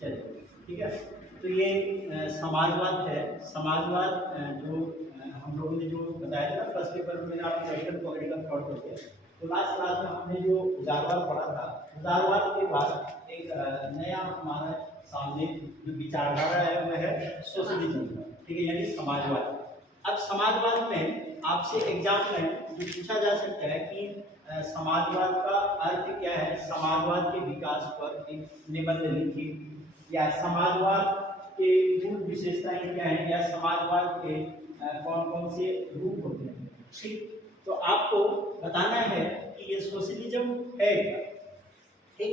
चलिए ठीक है। तो ये समाजवाद है। समाजवाद जो हम लोगों ने जो बताया था फर्स्ट पेपर में आप वेस्टर्न पॉलिटिकल थॉट होते हैं, तो लास्ट क्लास में हमने जो उदारवाद पढ़ा था, उदारवाद के बाद एक नया हमारे सामने जो विचारधारा है वह है सोशलिज्म, ठीक है, यानी समाजवाद। अब समाजवाद में आपसे एग्जाम में जो पूछा जा सकता है कि समाजवाद का अर्थ क्या है, समाजवाद के विकास पर एक निबंध लिखिए, या समाजवाद के मूल विशेषताएं क्या हैं, या समाजवाद के कौन कौन से रूप होते हैं। ठीक, तो आपको बताना है कि ये सोशलिज्म है क्या। ठीक,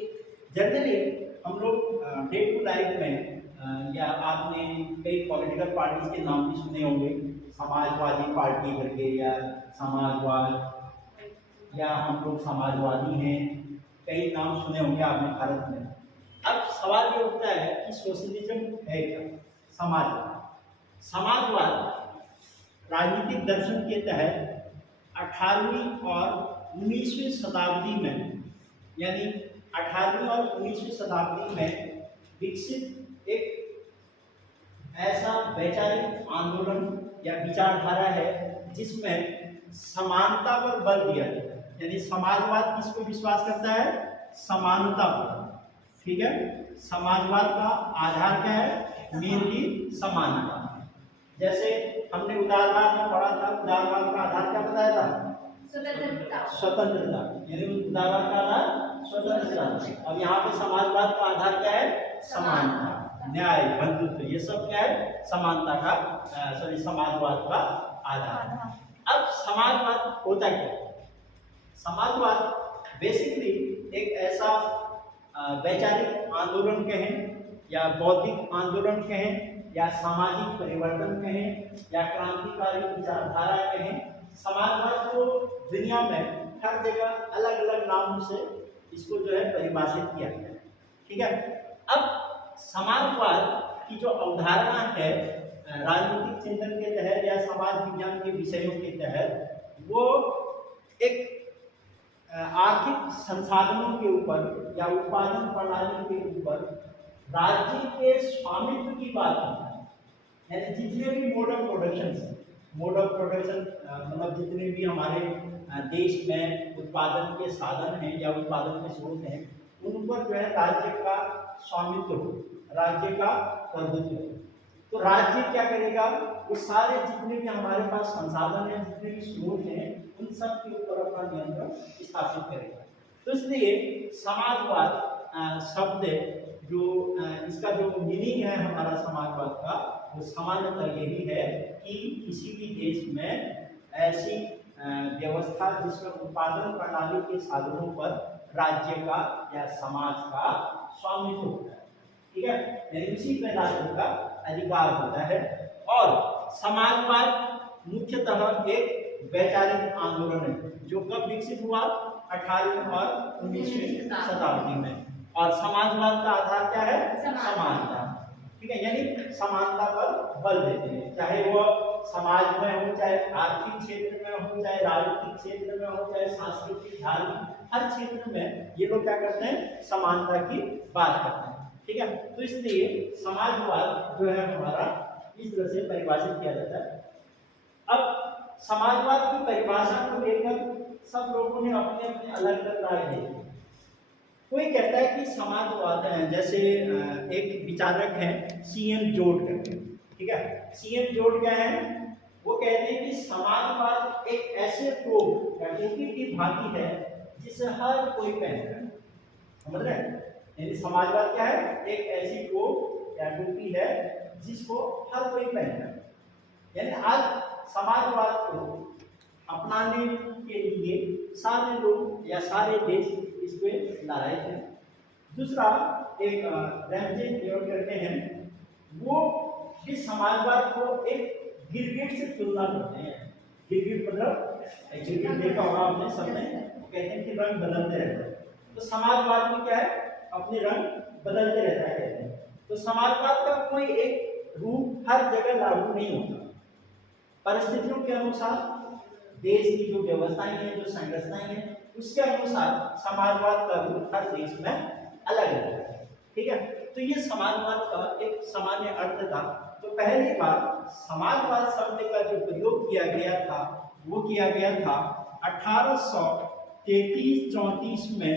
जनरली हम लोग डे टू लाइफ में या आपने कई पॉलिटिकल पार्टीज के नाम भी सुने होंगे, समाजवादी पार्टी करके, या समाजवाद, या हम लोग समाजवादी हैं, कई नाम सुने होंगे आपने भारत में। अब सवाल ये उठता है कि सोशलिज्म है क्या। समाजवाद, समाजवाद राजनीतिक दर्शन के तहत 18वीं और 19वीं शताब्दी में, यानी 18वीं और 19वीं शताब्दी में विकसित एक ऐसा वैचारिक आंदोलन या विचारधारा है जिसमें समानता पर बल दिया जाता है। यानी समाजवाद किस पर विश्वास करता है, समानता पर, ठीक है। समाजवाद का आधार क्या है, मेनली समानता। जैसे हमने उदारवाद में पढ़ा था, उदारवाद का आधार क्या बताया था, स्वतंत्रता। स्वतंत्रता, यानी उदारवाद का आधार स्वतंत्रता। अब यहाँ पे समाजवाद का आधार क्या है, समानता, न्याय, बंधुत्व, ये सब क्या है, समानता का समाजवाद का आधार। अब समाजवाद होता क्या है, समाजवाद बेसिकली एक ऐसा वैचारिक आंदोलन कहें, या बौद्धिक आंदोलन कहें, या सामाजिक परिवर्तन कहें, या क्रांतिकारी विचारधारा कहें। समाजवाद को दुनिया में हर जगह अलग अलग नाम से इसको जो है परिभाषित किया गया है, ठीक है। अब समाजवाद की जो अवधारणा है राजनीतिक चिंतन के तहत या समाज विज्ञान के विषयों के तहत, वो एक आर्थिक संसाधनों के ऊपर या उत्पादन प्रणाली के ऊपर राज्य के स्वामित्व की बात करता है। यानी जितने भी मोड ऑफ प्रोडक्शन है, मोड ऑफ प्रोडक्शन मतलब जितने भी हमारे देश में उत्पादन के साधन हैं या उत्पादन के स्रोत हैं, उन पर जो है राज्य का स्वामित्व हो, राज्य का प्रभुत्व हो। तो राज्य क्या करेगा, वो सारे जितने भी हमारे पास संसाधन हैं, जितने भी स्रोत हैं, उन सब के ऊपर अपना नियंत्रण स्थापित करेगा। तो इसलिए समाजवाद शब्द जो इसका जो मीनिंग है हमारा समाजवाद का, वो सामान्यतः यही है कि किसी भी देश में ऐसी व्यवस्था जिसमें उत्पादन प्रणाली के साधनों पर राज्य का या समाज का स्वामित्व होता है, ठीक है, यानी उसी पर राज्य का अधिकार होता है। और समाजवाद मुख्यतः एक वैचारिक आंदोलन है जो कब विकसित हुआ, 18वीं और 19वीं शताब्दी में। और समाजवाद का आधार क्या है, समानता, ठीक है, यानी समानता पर बल देते हैं, चाहे वो समाज में हो, चाहे आर्थिक क्षेत्र में हो, चाहे राजनीतिक क्षेत्र में हो, चाहे सांस्कृतिक, धार्मिक, हर क्षेत्र में ये लोग क्या करते हैं, समानता की बात करते हैं, ठीक है। तो इसलिए समाजवाद जो है हमारा इस तरह से परिभाषित किया जाता है। अब समाजवाद की परिभाषा को लेकर सब लोगों ने अपने अपने अलग अलग राय दी। कोई कहता है कि समाजवाद है, जैसे एक विचारक हैं सीएन जोड करके, ठीक है, सीएन जोड क्या है, वो कहते हैं कि समाजवाद एक ऐसे टोपी या टोपी की भांति है जिसे हर कोई पहनता है, समझ रहे हैं। यानी समाजवाद क्या है, एक ऐसी टोपी या टोपी है जिसको हर कोई पहनता है। यानी आज समाजवाद को अपनाने के लिए सारे लोग या सारे देश इस पे लड़ाई थे। दूसरा एक रैमजे करके हैं, वो इस समाजवाद को एक गिरगिट से तुलना करते हैं। गिरगिट मतलब गिरगिट देखा होगा आपने सबने, कहते हैं कि रंग बदलते रहते हैं, तो समाजवाद में क्या है, अपने रंग बदलते रहता है कहते हैं। तो समाजवाद का कोई एक रूप हर जगह लागू नहीं होता, परिस्थितियों के अनुसार देश की जो व्यवस्थाएं हैं, जो संरचनाएं हैं, उसके अनुसार समाजवाद का रूप हर देश में अलग अलग है, ठीक है। तो ये समाजवाद का एक सामान्य अर्थ था। तो पहली बार समाजवाद शब्द का जो प्रयोग किया गया था वो किया गया था 1833-34 में।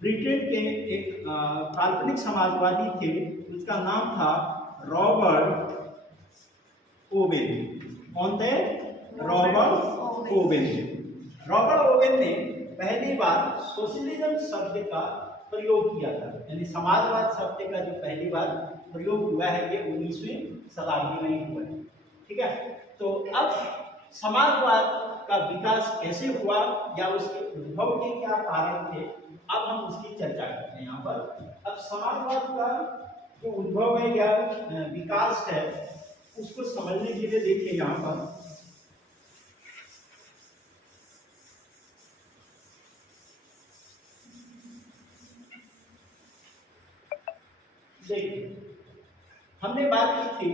ब्रिटेन के एक काल्पनिक समाजवादी थे, उसका नाम था रॉबर्ट ओवेन। कौन थे? Robert Owen. रॉबर्ट ओवेन ने पहली बार सोशलिज्म शब्द का प्रयोग किया था, यानी समाजवाद शब्द का जो पहली बार प्रयोग हुआ है ये 19वीं शताब्दी में ही हुआ है। ठीक है। तो अब समाजवाद का विकास कैसे हुआ या उसके उद्भव के क्या कारण थे, अब हम उसकी चर्चा करते हैं यहाँ पर। अब समाजवाद का जो उद्भव है या विकास है उसको समझने के लिए देखिए यहाँ पर देखिए, हमने बात की थी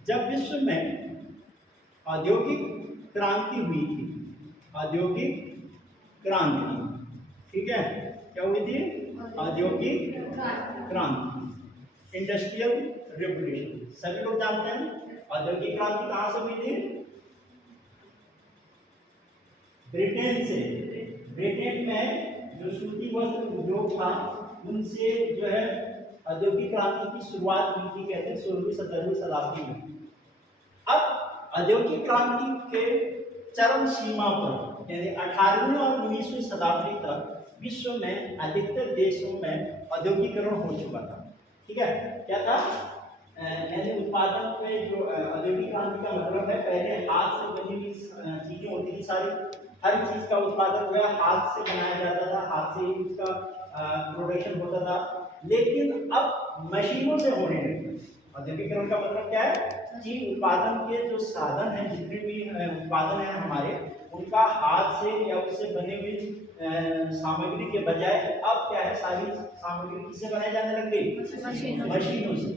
जब विश्व में औद्योगिक क्रांति हुई थी। औद्योगिक क्रांति, ठीक है, क्या हुई थी? औद्योगिक क्रांति, इंडस्ट्रियल रिवोल्यूशन। सभी लोग जानते हैं औद्योगिक क्रांति कहाँ से हुई थी? ब्रिटेन से। ब्रिटेन में जो सूती वस्त्र उद्योग था उनसे जो है औद्योगिक क्रांति की शुरुआत हुई थी, कहते हैं 16वीं-17वीं शताब्दी में। अब औद्योगिक क्रांति के चरम सीमा पर यानी 18वीं और 19वीं शताब्दी तक विश्व में अधिकतर देशों में औद्योगिकरण हो चुका था। ठीक है, क्या था? यानी उत्पादन पे जो औद्योगिक क्रांति का मतलब है पहले हाथ से बनी हुई चीजें होती थी, सारी हर चीज का उत्पादन जो है हाथ से बनाया जाता था, हाथ से ही उसका प्रोडक्शन होता था। लेकिन अब मशीनों से होने लगे। औद्योगिकरण का मतलब क्या है कि उत्पादन के जो साधन हैं, जितने भी उत्पादन है हमारे, उनका हाथ से या उससे बने हुई सामग्री के बजाय अब क्या है, सारी सामग्री किससे बनाई जाने लग गई? मशीनों से।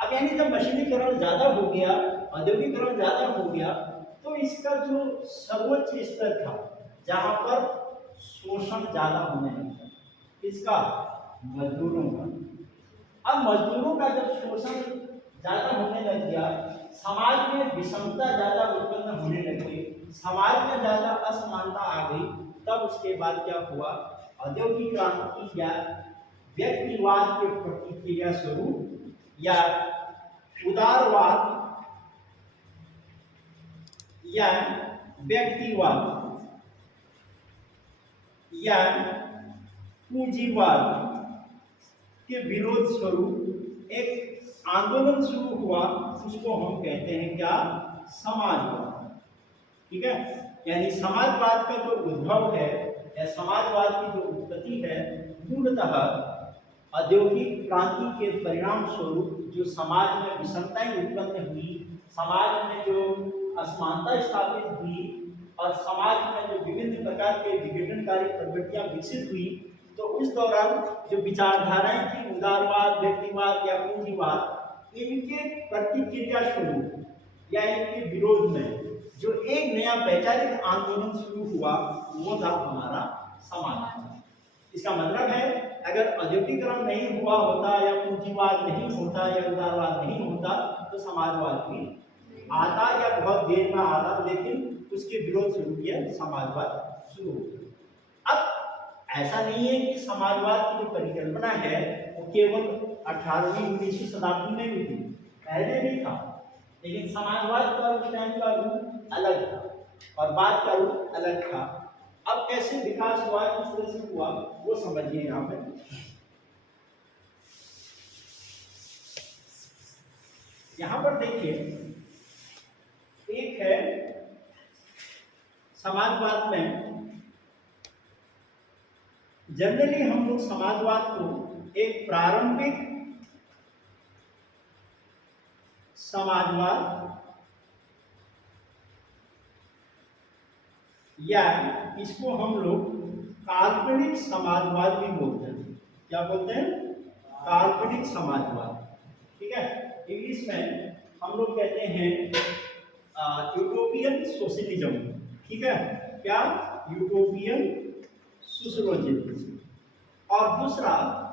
अब यानी जब मशीनीकरण ज्यादा हो गया, औद्योगिकरण ज्यादा हो गया, तो इसका जो सर्वोच्च स्तर था जहां पर शोषण ज्यादा होने लगा, इसका मजदूरों का। अब मजदूरों का जब शोषण ज्यादा होने लग गया, समाज में विषमता ज्यादा उत्पन्न होने लगी, समाज में ज्यादा असमानता आ गई, तब उसके बाद क्या हुआ? औद्योगिक क्रांति या व्यक्तिवाद के प्रतिक्रिया स्वरूप या उदारवाद या व्यक्तिवाद या पूंजीवाद के विरोध स्वरूप एक आंदोलन शुरू हुआ, उसको हम कहते हैं क्या? समाजवाद। ठीक है, यानी समाजवाद का जो उद्भव है या समाजवाद की जो उत्पत्ति है मूलतः औद्योगिक क्रांति के परिणाम स्वरूप जो समाज में विषमताएं उत्पन्न हुई, समाज में जो असमानता स्थापित हुई और समाज में जो विभिन्न प्रकार के विघटनकारी प्रवृत्तियां विकसित हुई, तो उस दौरान जो विचारधाराएं थी उदारवाद, व्यक्तिवाद या पूंजीवाद, इनके प्रतिक्रिया स्वरूप या इनके विरोध में जो एक नया वैचारिक आंदोलन शुरू हुआ वो था हमारा समाजवाद। इसका मतलब है अगर औद्योगिकरण नहीं हुआ होता या पूंजीवाद नहीं होता या उदारवाद नहीं होता तो समाजवाद भी आता या बहुत देर में आता, लेकिन उसके विरोध स्वरूप यह समाजवाद शुरू हो गया। अब ऐसा नहीं है कि समाजवाद की जो परिकल्पना है वो केवल 18वीं-19वीं शताब्दी में हुई थी, पहले भी था, लेकिन समाजवाद का उस टाइम का रूप अलग था और बात का रूप अलग था। अब कैसे विकास हुआ, किस तरह से हुआ, वो समझिए। यहाँ पे यहाँ पर देखिए, एक है समाजवाद में जनरली हम लोग समाजवाद को एक प्रारंभिक समाजवाद या इसको हम लोग काल्पनिक समाजवाद भी बोलते हैं। क्या बोलते हैं? काल्पनिक समाजवाद। ठीक है, इंग्लिश में हम लोग कहते हैं यूटोपियन सोशलिज्म। ठीक है, क्या? Utopian socialism. और दूसरा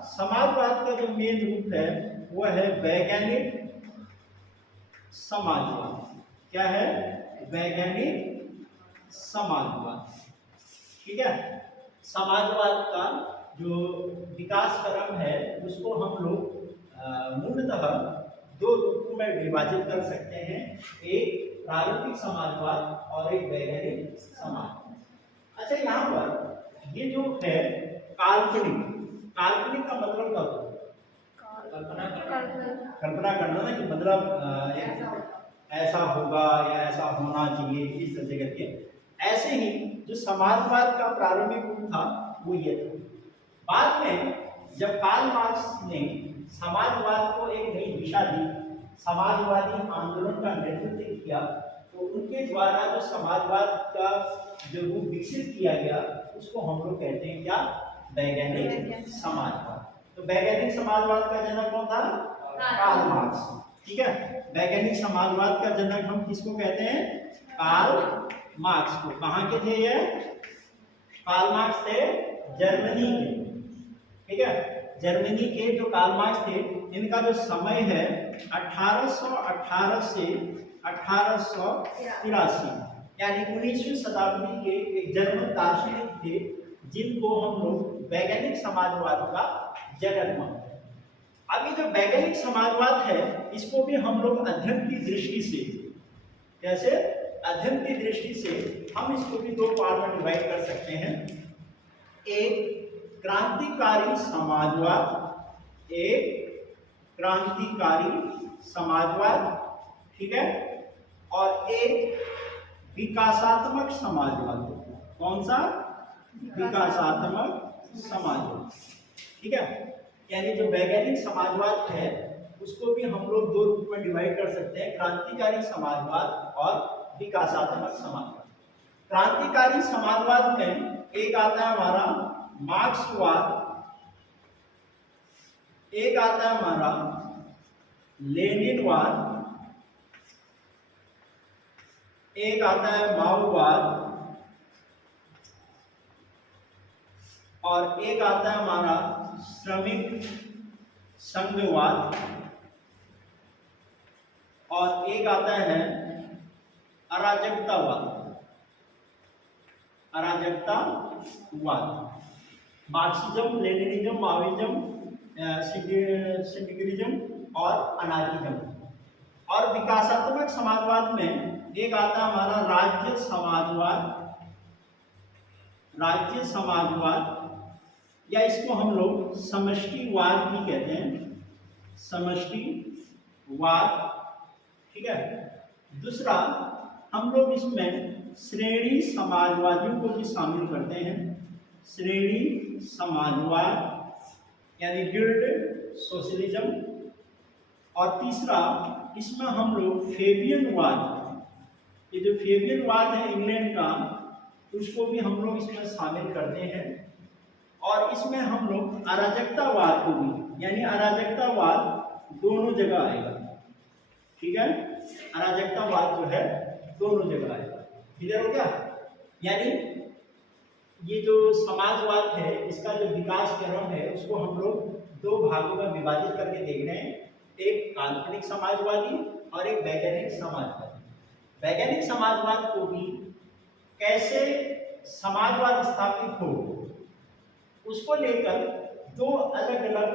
समाजवाद का जो मेन रूप है वो है वैज्ञानिक समाजवाद। क्या है? वैज्ञानिक समाजवाद। ठीक है। समाजवाद का जो विकास क्रम है उसको हम लोग मूलतः दो रूपों में विभाजित कर सकते हैं, एक प्रारंभिक समाजवाद और एक वैज्ञानिक समाजवाद। अच्छा, यहाँ पर ये जो है काल्पनिक, काल्पनिक का मतलब क्या होता है? कल्पना करना ना, कि मतलब ऐसा होगा या ऐसा होना चाहिए, इस तरह से करके। ऐसे ही जो समाजवाद का प्रारंभिक रूप था वो ये था। बाद में जब कार्ल मार्क्स ने समाजवाद को एक नई दिशा दी, समाजवादी आंदोलन का नेतृत्व किया, तो उनके द्वारा जो समाजवाद का जो रूप विकसित किया गया उसको हम लोग कहते हैं क्या? वैज्ञानिक समाजवाद। तो वैज्ञानिक समाजवाद का जनक कौन था? Karl Marx. ठीक है। वैज्ञानिक समाजवाद का जनक हम किसको कहते हैं? कार्ल मार्क्स को। कहाँ के थे ये? कार्ल मार्क्स थे जर्मनी के। ठीक है। जर्मनी के जो कार्ल मार्क्स थे, इनका जो समय है 1818 से 1883, यानी 19वीं शताब्दी के एक जर्मन दार्शनिक थे जिनको हम लोग वैज्ञानिक समाजवाद का जनक मानते हैं। अब ये जो वैज्ञानिक समाजवाद है इसको भी हम लोग अध्ययन की दृष्टि से, कैसे? अध्ययन की दृष्टि से हम इसको भी दो पार्ट में डिवाइड कर सकते हैं। एक क्रांतिकारी समाजवाद, एक क्रांतिकारी समाजवाद, ठीक है, और एक विकासात्मक समाजवाद। कौन सा? विकासात्मक समाजवाद। ठीक है। यानी जो वैज्ञानिक समाजवाद है उसको भी हम लोग दो रूप में डिवाइड कर सकते हैं, क्रांतिकारी समाजवाद और विकासात्मक समाजवाद। क्रांतिकारी समाजवाद में एक आता है हमारा मार्क्सवाद, एक आता है हमारा लेनिनवाद, एक आता है माओवाद, और एक आता है हमारा श्रमिक संघवाद, और एक आता है अराजकतावाद। अराजकतावाद मार्क्सिज्म, लेनिनिज्म, माओइज्म, सिंडिकलिज्म और अनार्किज्म। और विकासात्मक समाजवाद में एक आता है हमारा राज्य समाजवाद, या इसको हम लोग समष्टिवाद भी कहते हैं, समष्टिवाद। ठीक है। दूसरा हम लोग इसमें श्रेणी समाजवादियों को भी शामिल करते हैं, श्रेणी समाजवाद यानी गिल्ड सोशलिज्म। और तीसरा इसमें हम लोग फेबियनवाद, ये जो फेबियनवाद है इंग्लैंड का, उसको भी हम लोग इसमें शामिल करते हैं। और इसमें हम लोग अराजकतावाद को भी, यानी अराजकतावाद दोनों जगह आएगा। ठीक है। अराजकतावाद जो है दोनों जगह आएगा। क्लियर हो गया? यानी ये जो समाजवाद है इसका जो विकास क्रम है उसको हम लोग दो भागों में विभाजित करके देख रहे हैं, एक काल्पनिक समाजवादी और एक वैज्ञानिक समाजवादी। वैज्ञानिक समाजवाद को भी कैसे समाजवाद स्थापित हो उसको लेकर दो अलग अलग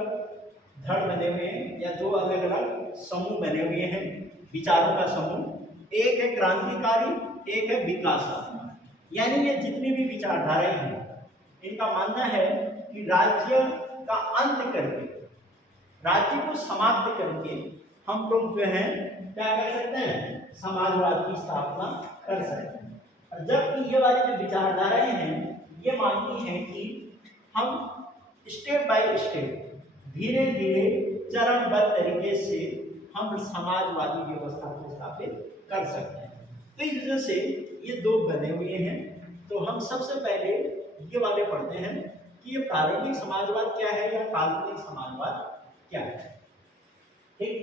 धड़ बने हुए हैं, या दो अलग अलग समूह बने हुए हैं, विचारों का समूह। एक है क्रांतिकारी, एक है विकासात्मक। यानी ये जितनी भी विचारधाराएं हैं इनका मानना है कि राज्य का अंत करके, राज्य को समाप्त करके हम लोग जो है क्या कर सकते हैं? समाजवाद की स्थापना कर सकते हैं। और जबकि ये वाली जो विचारधाराएं हैं ये मानती हैं कि हम स्टेप बाय स्टेप, धीरे धीरे, चरणबद्ध तरीके से हम समाजवादी व्यवस्था को स्थापित कर सकते हैं। तो इस वजह से ये दो बने हुए हैं। तो हम सबसे पहले ये वाले पढ़ते हैं कि ये प्रारंभिक समाजवाद क्या है या काल्पनिक समाजवाद क्या है। ठीक।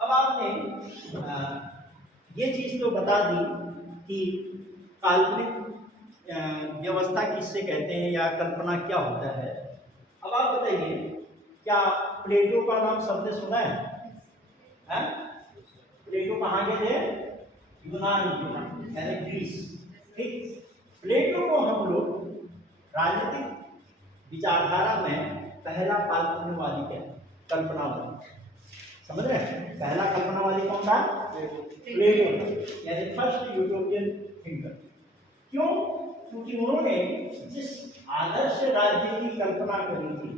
अब आपने ये चीज तो बता दी कि काल्पनिक व्यवस्था किससे कहते हैं या कल्पना क्या होता है। अब आप बताइए क्या प्लेटो का नाम सबने सुना है? हैं? प्लेटो कहाँ के थे? यूनान यानी ग्रीस। ठीक, प्लेटो को हम लोग राजनीतिक विचारधारा में पहला काल्पनिकवादी कहते हैं, कल्पनावादी। समझ रहे हैं? पहला कल्पनावादी कौन था? प्लेटो, यानी फर्स्ट यूरोपियन थिंकर। क्यों? क्योंकि उन्होंने जिस आदर्श राज्य की कल्पना करी थी,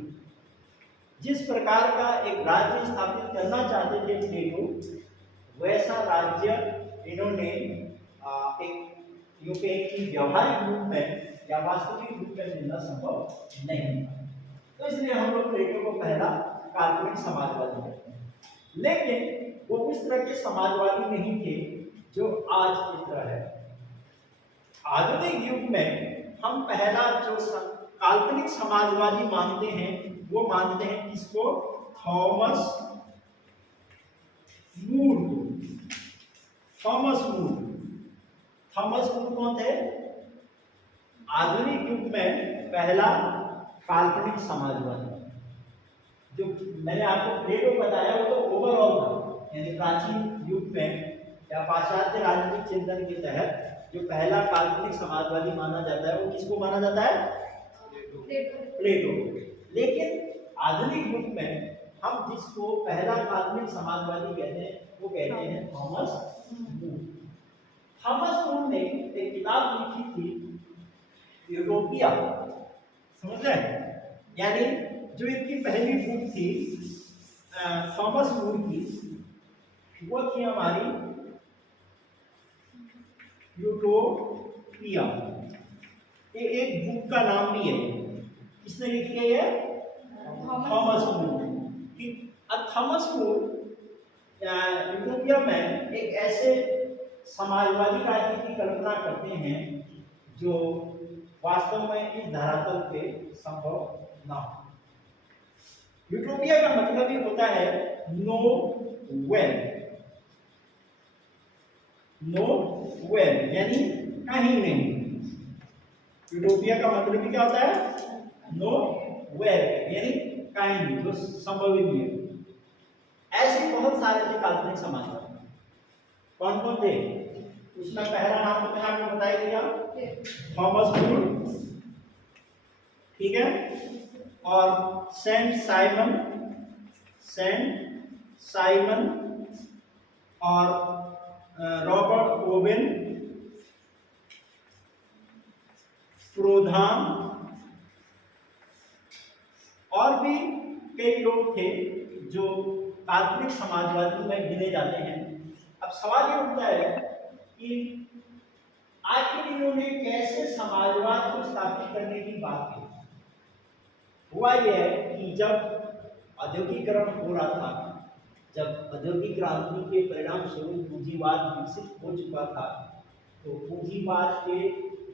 जिस प्रकार का एक राज्य स्थापित करना चाहते थे प्लेटो, वैसा राज्य इन्होंने एक यूं कहें कि व्यवहारिक रूप में या वास्तविक रूप में मिलना संभव नहीं था। तो इसलिए हम लोग प्लेटो को पहला काल्पनिक समाजवादी कहते हैं। लेकिन वो उस तरह के समाजवादी नहीं थे जो आज की तरह है। आधुनिक युग में हम पहला जो काल्पनिक समाजवादी मानते हैं, वो मानते हैं किसको? थॉमस मूर को। थॉमस मूर। थॉमस मूर कौन थे? आधुनिक युग में पहला काल्पनिक समाजवादी। जो मैंने आपको प्लेटो बताया वो तो ओवरऑल था, यानी प्राचीन युग में या पाश्चात्य राजनीतिक चिंतन के तहत जो पहला काल्पनिक समाजवादी माना जाता है वो किसको माना जाता है? प्लेटो। लेकिन आधुनिक युग में हम जिसको पहला काल्पनिक समाजवादी कहते हैं वो कहते हैं थॉमस मूर। थॉमस मूर ने एक किताब लिखी थी यूटोपिया। समझ रहे हैं? यानी जो इनकी पहली बुक थी थॉमस मूर की, वो थी हमारी यूटोपिया। ये एक बुक का नाम भी है। किसने लिखी है ये? थॉमस मूर। अब थॉमस मूर यूटोपिया में एक ऐसे समाजवादी राज्य की कल्पना करते हैं जो वास्तव में इस धरातल पे संभव ना हो। यूटोपिया का मतलब ही होता है नो वेल। नो वेल यानी कहीं नहीं। यूटोपिया का मतलब ही क्या होता है? नो वेल यानी कहीं नहीं, जो संभव ही नहीं है। ऐसे बहुत सारे थे काल्पनिक समाजवादी। कौन कौन थे? उसमें पहला नाम तो मैंने आपको बता ही दिया, थॉमस मूर। ठीक है, और सेंट साइमन और रॉबर्ट ओवेन, प्रोधान, और भी कई लोग थे जो काल्पनिक समाजवादी में गिने जाते हैं। अब सवाल ये उठता है कि आखिर इन्होंने कैसे समाजवाद को स्थापित करने की बात की? हुआ यह है कि जब औद्योगिकरण हो रहा था, जब औद्योगिक क्रांति के परिणाम स्वरूप पूंजीवाद विकसित हो चुका था, तो पूंजीवाद के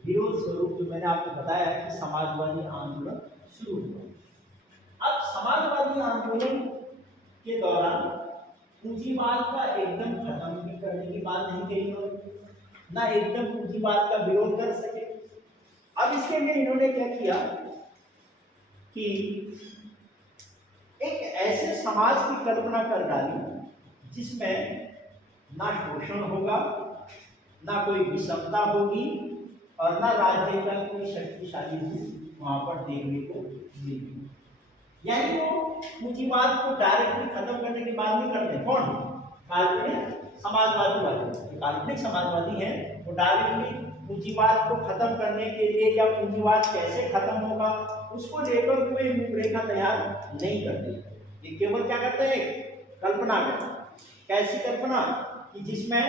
विरोध स्वरूप जो मैंने आपको बताया कि समाजवादी आंदोलन शुरू हुआ। अब समाजवादी आंदोलन के दौरान पूंजीवाद का एकदम खत्म भी करने की बात नहीं कही उन्होंने, ना एकदम पूंजीवाद का विरोध कर सके। अब इसके लिए इन्होंने क्या किया कि एक ऐसे समाज की कल्पना कर डाली जिसमें ना शोषण होगा, ना कोई विषमता होगी, और ना राज्य का कोई शक्तिशाली रूप वहां पर देखने को मिलेगी। यानी वो पूंजीवाद को डायरेक्टली खत्म करने की बात नहीं करते। कौन? काल्पनिक समाजवादी वाले। काल्पनिक समाजवादी हैं, वो डायरेक्टली पूंजीवाद को खत्म करने के लिए या पूंजीवाद कैसे खत्म होगा उसको लेकर कोई रूपरेखा तैयार नहीं करते। ये केवल क्या करते हैं? कल्पना करते। कैसी कल्पना? कि जिसमें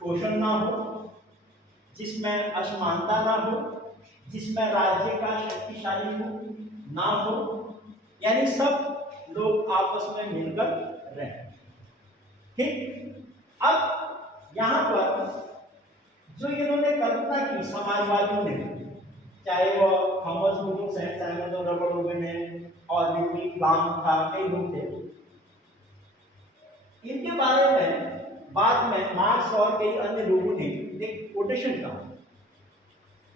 शोषण ना हो, जिसमें असमानता ना हो, जिसमें राज्य का शक्तिशाली रूप ना हो, यानी सब लोग आपस में मिलकर रहें। ठीक, अब यहाँ पर जो इन्होंने कल्पना की समाजवादियों ने, चाहे वो थॉमस मूर, सेंट साइमन और रॉबर्ट ओवेन है और विल्ली प्लांक था, कई लोग थे, इनके बारे में बाद में मार्क्स और कई अन्य लोगों ने एक कोटेशन कहा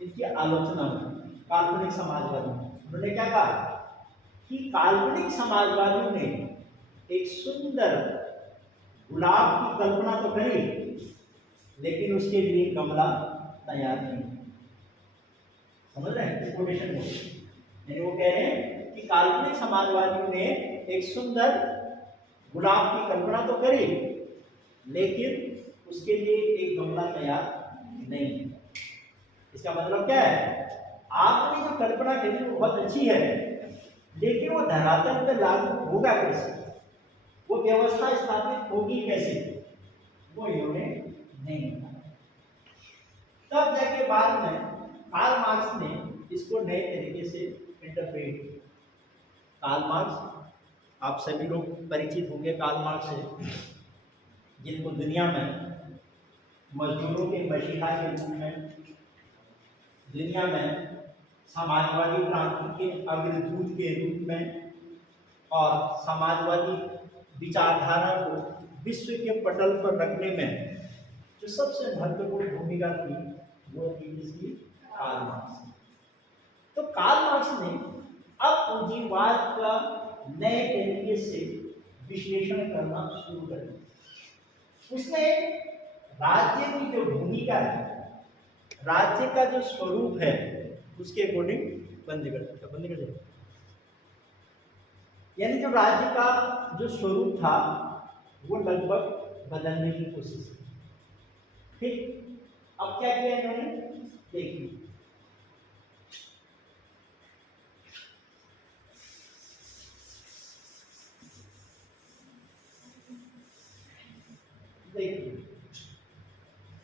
इनकी आलोचना में। काल्पनिक समाजवादी उन्होंने क्या कहा कि काल्पनिक समाजवादियों ने एक सुंदर गुलाब की कल्पना तो करी, लेकिन उसके लिए गमला तैयार नहीं। समझ रहे हैं कोटेशन को? यानी वो कह रहे हैं कि काल्पनिक समाजवादियों ने एक सुंदर गुलाब की कल्पना तो करी, लेकिन उसके लिए एक गमला तैयार नहीं। इसका मतलब क्या है? आपने जो कल्पना करी वो बहुत अच्छी है, लेकिन वो धरातल पे लागू होगा कैसे, वो व्यवस्था स्थापित होगी कैसे, वो इन्होंने नहीं बताया। तब जाके बाद में कार्ल मार्क्स ने इसको नए तरीके से इंटरप्रेट किया। कार्ल मार्क्स, आप सभी लोग परिचित होंगे कार्ल मार्क्स से, जिनको दुनिया में मजदूरों के मसीहा के रूप में, दुनिया में समाजवादी क्रांति के अग्रदूत के रूप में और समाजवादी विचारधारा को विश्व के पटल पर रखने में जो सबसे महत्वपूर्ण भूमिका थी वो थी इसकी कार्ल मार्क्स। तो कार्ल मार्क्स ने अब पूंजीवाद का नए तरीके से विश्लेषण करना शुरू कर दिया। उसने राज्य की जो भूमिका है, राज्य का जो स्वरूप है, उसके अकॉर्डिंग बंद कर दिया। यानी जो राज्य का जो स्वरूप था वो लगभग बदलने की कोशिश की। ठीक, अब क्या किया इन्होंने, देखिए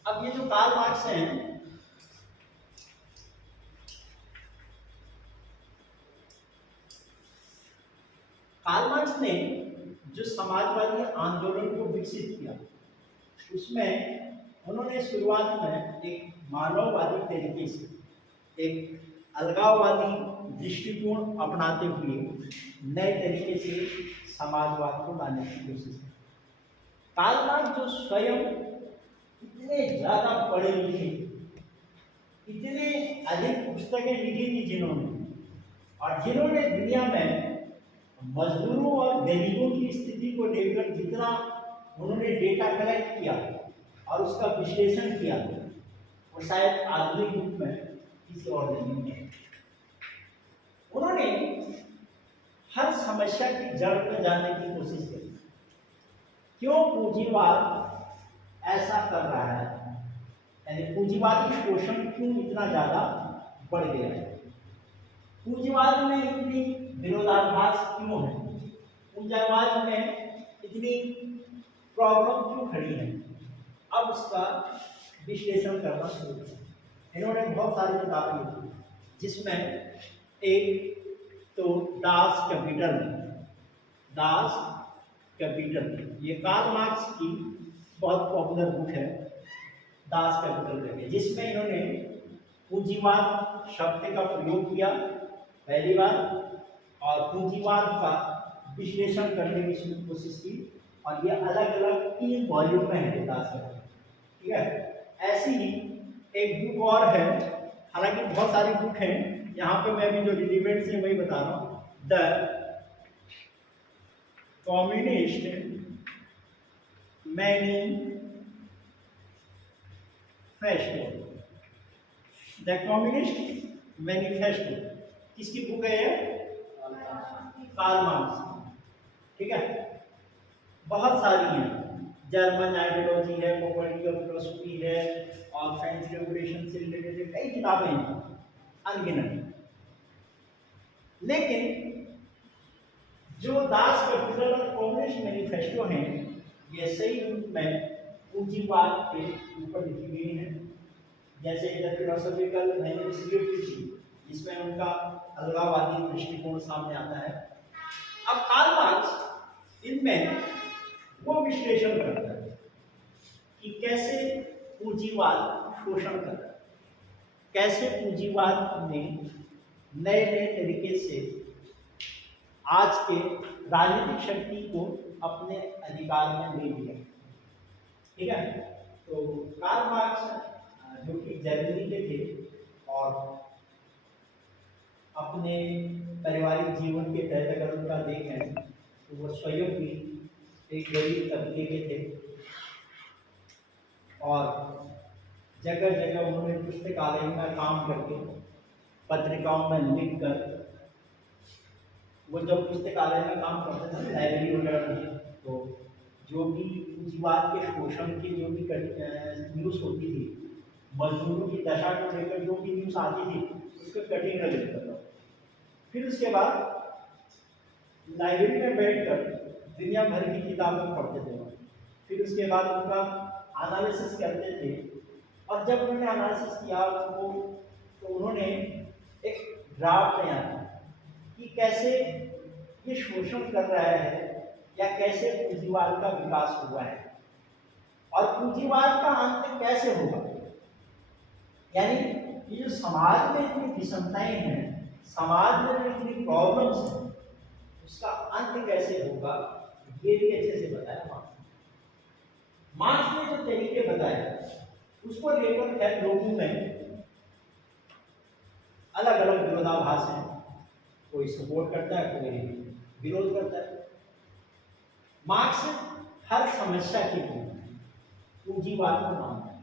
अब ये जो कार्ल मार्क्स हैं, कार्ल मार्क्स ने जो समाजवादी आंदोलन को विकसित किया, उसमें उन्होंने शुरुआत में एक मानववादी तरीके से एक अलगाववादी दृष्टिकोण अपनाते हुए नए तरीके से समाजवाद को लाने की कोशिश की। कार्ल मार्क्स जो स्वयं इतने ज़्यादा पढ़े लिखे, इतने अधिक पुस्तकें लिखी थी जिन्होंने, और जिन्होंने दुनिया में मजदूरों और गरीबों की स्थिति को लेकर जितना उन्होंने डेटा कलेक्ट किया और उसका विश्लेषण किया, वो शायद आधुनिक रूप में किसी और ने नहीं किया। उन्होंने हर समस्या की जड़ पर जानने की कोशिश की। क्यों पूंजीवाद ऐसा कर रहा है, यानी पूंजीवादी शोषण क्यों इतना ज्यादा बढ़ गया है, पूंजीवाद में इतनी विरोधाभास क्यों है, पूंजीवाद में इतनी प्रॉब्लम क्यों खड़ी है। अब उसका विश्लेषण करना शुरू किया। इन्होंने बहुत सारी किताबें लिखी, जिसमें एक तो डास कैपिटल, ये कार्ल मार्क्स की बहुत पॉपुलर बुक है डास कैपिटल करके, जिसमें इन्होंने पूंजीवाद शब्द का प्रयोग किया पहली बार और पूंजीवाद का विश्लेषण करने की कोशिश की, और ये अलग अलग 3 वॉल्यूम में है डास कैपिटल। ठीक है, ऐसी ही एक बुक और है, हालांकि बहुत सारी बुक हैं, यहाँ पे मैं भी जो रिलेवेंट है वही बता रहा हूँ। द कम्युनिस्ट मैनिफेस्टो किसकी बुक है ये? Karl Marx. ठीक है, बहुत सारी हैं, जर्मन आइडियोलॉजी है, पॉलिटिकल फिलोसफी है, और फ्रेंच रेवोल्यूशन से रिलेटेड कई किताबें हैं अनगिनत। लेकिन जो दास कैपिटल और कम्युनिस्ट मैनिफेस्टो हैं, ये सही रूप में पूंजीवाद के ऊपर लिखी गई हैं। जैसे द फिलोसॉफिकल मैन्युस्क्रिप्ट, जिसमें उनका अलगाववादी दृष्टिकोण सामने आता है। अब कार्ल मार्क्स इनमें वो विश्लेषण करता है कि कैसे पूंजीवाद शोषण कर रहा है, कैसे पूंजीवाद ने नए नए तरीके से आज के राजनीतिक शक्ति को अपने अधिकार में ले लिया। ठीक है, तो कार्ल मार्क्स जो कि जर्मनी के थे और अपने पारिवारिक जीवन के तहत अगर उनका देखें तो वो स्वयं भी एक गरीब तबके के थे और जगह जगह उन्होंने पुस्तकालय का काम करके पत्रिकाओं में लिख कर, वो जब पुस्तकालय में काम करते थे लाइब्रेरी वगैरह में, तो जो भी पूंजीवाद के शोषण की जो भी न्यूज़ होती थी, मजदूरों की दशा को लेकर जो भी न्यूज़ आती थी उसको कटिंग कर देता था। फिर उसके बाद लाइब्रेरी में बैठकर दुनिया भर की किताबें पढ़ते थे। फिर उसके बाद उनका एनालिसिस करते थे और जब उन्होंने एनालिसिस किया तो उन्होंने एक ड्राफ्ट तैयार किया कि कैसे ये शोषण कर रहा है या कैसे पूंजीवाद का विकास हुआ है और पूंजीवाद का अंत कैसे होगा। यानी ये जो समाज में इतनी विषमताएं हैं, समाज में जो इतनी प्रॉब्लम्स हैं, उसका अंत कैसे होगा, ये भी अच्छे से बताया मार्क्स ने जो तरीके बताए उसको लेकर खैर लोगों में अलग अलग विरोधाभास है, कोई सपोर्ट करता है, कोई विरोध करता है। मार्क्स हर समस्या की पूंजीवाद को मानता है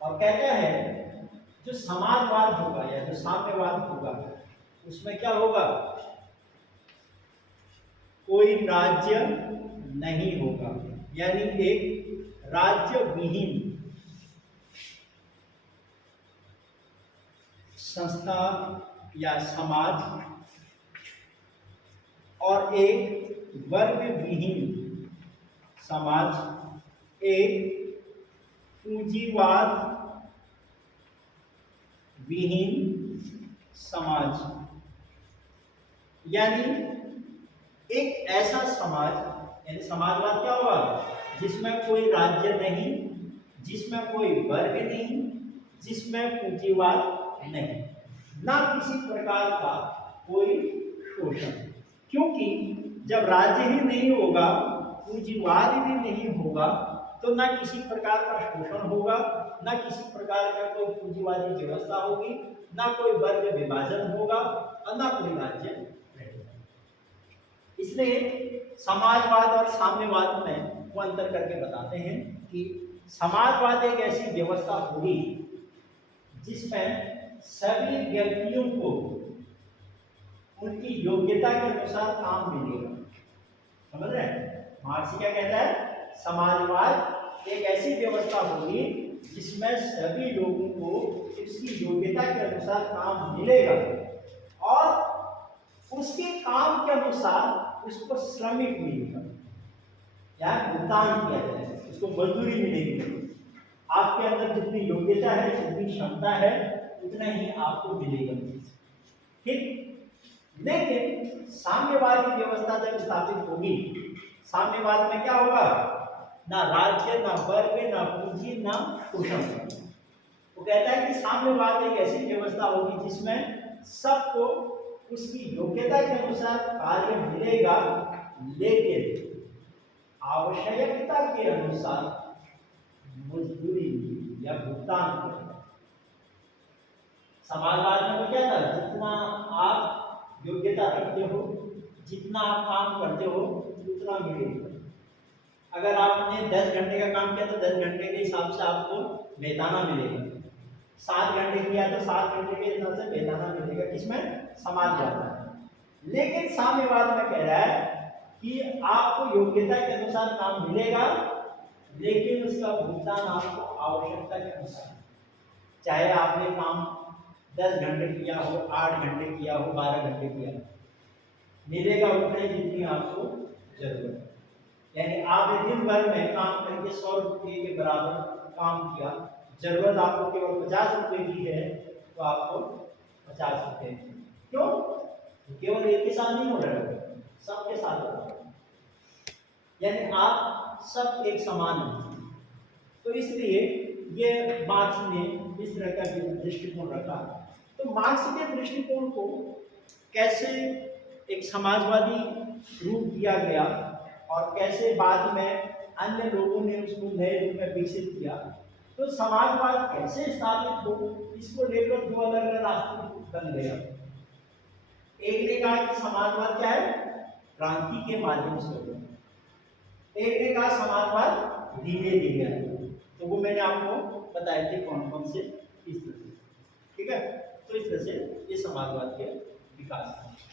और कहता है जो समाजवाद होगा या जो साम्यवाद होगा उसमें क्या होगा, कोई राज्य नहीं होगा, यानी एक राज्य विहीन संस्था या समाज और एक वर्ग विहीन समाज, एक पूंजीवाद विहीन समाज, यानी एक ऐसा समाज, यानी समाजवाद क्या होगा, जिसमें कोई राज्य नहीं, जिसमें कोई वर्ग नहीं, जिसमें पूंजीवाद नहीं, ना किसी प्रकार का कोई शोषण। क्योंकि जब राज्य ही नहीं होगा, पूंजीवाद ही नहीं होगा, तो ना किसी प्रकार का शोषण होगा, ना किसी प्रकार का कोई पूंजीवादी व्यवस्था होगी, ना कोई वर्ग विभाजन होगा और ना कोई राज्य रहेगा। इसलिए समाजवाद और साम्यवाद में वो अंतर करके बताते हैं कि समाजवाद एक ऐसी व्यवस्था होगी जिसमें सभी व्यक्तियों को उनकी योग्यता के अनुसार काम मिलेगा। समझ रहे हैं? मार्क्स क्या कहता है, समाजवाद एक ऐसी व्यवस्था होगी जिसमें सभी लोगों को उसकी योग्यता के अनुसार काम मिलेगा और उसके काम के अनुसार उसको श्रमिक मिलेगा या भुगतान किया जाएगा, उसको मजदूरी मिलेगी। आपके अंदर जितनी योग्यता है, जितनी क्षमता है, उतना ही आपको मिलेगा। ठीक, लेकिन साम्यवादी व्यवस्था जब स्थापित होगी, साम्यवाद में क्या होगा, ना राज्य, ना वर्ग, ना पूंजी, ना शोषण। वो कहता है कि साम्यवाद एक ऐसी व्यवस्था होगी जिसमें सबको उसकी योग्यता के अनुसार कार्य मिलेगा, लेकिन आवश्यकता के अनुसार मजदूरी या भुगतान करेगा। समाजवाद में वो क्या था, जितना आप योग्यता रखते हो, जितना आप काम करते हो, उतना मिलेगा। अगर आपने 10 घंटे का काम किया तो 10 घंटे के हिसाब से आपको वेतन मिलेगा। 7 घंटे किया तो 7 घंटे के हिसाब से वेतन मिलेगा। किसमें? समाजवाद में। लेकिन साम्यवाद में कह रहा है कि आपको योग्यता के अनुसार काम मिलेगा, लेकिन उसका भुगतान आपको आवश्यकता के अनुसार, चाहे आपने काम 10 घंटे किया हो, 8 घंटे किया हो, 12 घंटे किया हो, मिलेगा उतना ही जितनी आपको जरूरत है। यानी आपने दिन भर में काम करके 100 रुपये के बराबर काम किया, जरूरत आपको केवल 50 रुपये की है, तो आपको 50 रुपये। क्यों? केवल एक के साथ नहीं हो रहा है, सबके साथ हो रहा है। यानी आप सब एक समान हैं। तो इसलिए ये मार्क्स ने इस तरह का दृष्टिकोण रखा। तो मार्क्स के दृष्टिकोण को कैसे एक समाजवादी रूप दिया गया और कैसे बाद में अन्य लोगों ने उसको नए रूप में विकसित किया, तो समाजवाद कैसे स्थापित हो, इसको लेकर दो अलग अलग रास्ते बन गया। एक ने कहा कि समाजवाद क्या है, क्रांति के माध्यम से होगा। एक ने कहा समाजवाद धीरे धीरे आएगा। तो वो मैंने आपको बताए थे कौन कौन से, इस तरह से। ठीक है, तो इस तरह से ये समाजवाद के विकास है।